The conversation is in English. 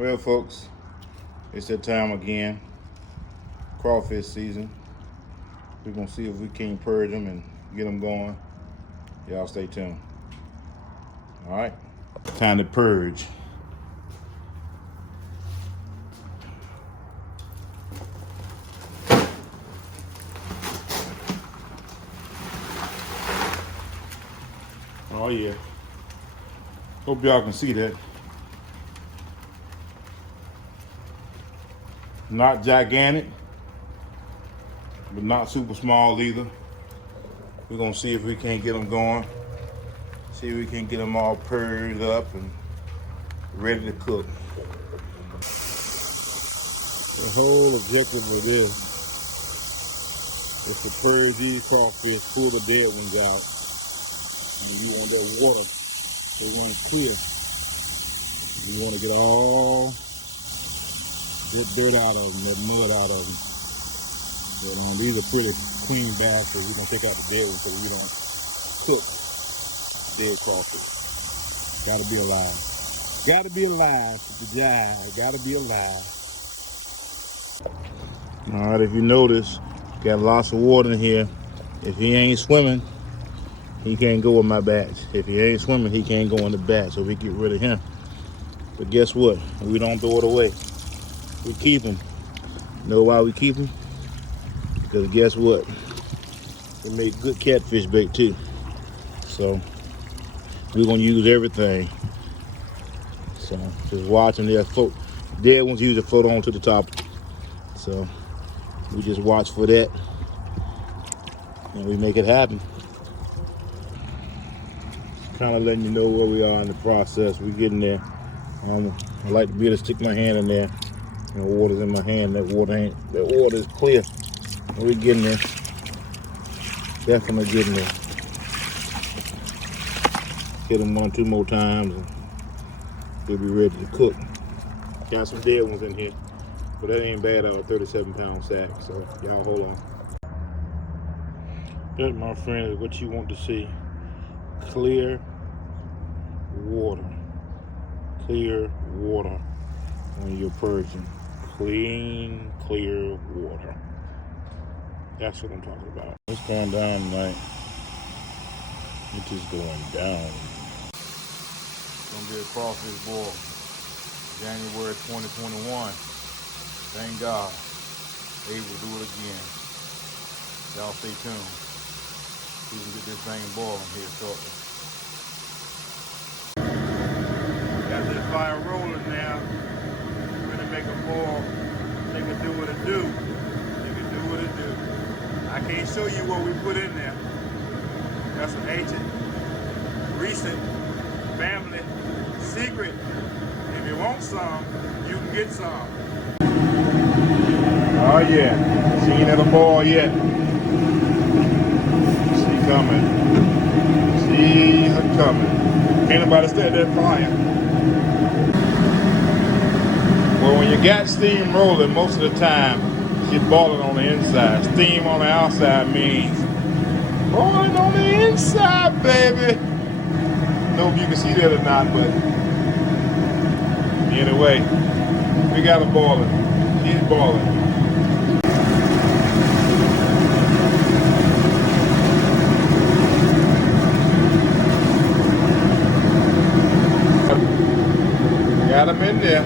Well, folks, it's that time again. Crawfish season. We're gonna see if we can purge them and get them going. Y'all stay tuned. All right, time to purge. Oh yeah. Hope y'all can see that. Not gigantic, but not super small either. We're gonna see if we can't get them going. See if we can get them all purged up and ready to cook. The whole objective of this is to purge these crawfish, pull the dead ones out. And you want that water, they run clear. You want to get all that dirt out of them, that mud out of them. But these are pretty clean baths, so we're going to take out the dead ones so we don't cook dead crawfish. Gotta be alive. Gotta be alive with the jive. Gotta be alive. All right, if you notice, got lots of water in here. If he ain't swimming, he can't go in my batch. If he ain't swimming, he can't go in the batch, so we get rid of him. But guess what? We don't throw it away. We keep him. Know why we keep him? Because guess what? We make good catfish bait too. So we're gonna use everything. So just watch them there float. Dead ones usually float on to the top. So we just watch for that and we make it happen. Kind of letting you know where we are in the process. We're getting there. I like to be able to stick my hand in there. And the water's in my hand. That water is clear. We're getting there. Definitely getting there. Hit them 1 or 2 more times and they'll be ready to cook. Got some dead ones in here, but that ain't bad out of a 37-pound sack. So y'all hold on. That, my friend, is what you want to see. Clear water. Clear water when you're purging. Clean, clear water. That's what I'm talking about. It's going down tonight. It is going down. It's gonna be a crawfish boil. January 2021. Thank God. Able to do it again. Y'all stay tuned. We can get this thing boiling here shortly. Got this fire rolling now. We're gonna make a boil. They can do what it do. They can do what it do. I can't show you what we put in there. That's an ancient, recent, family secret. If you want some, you can get some. Oh yeah, she ain't at a boil yet. She coming. She's coming. Can't nobody stand that fire. Well, when you got steam rolling, most of the time, she's boiling on the inside. Steam on the outside means boiling on the inside, baby. I don't know if you can see that or not, but anyway, we got her boiling. She's boiling. Got them in there.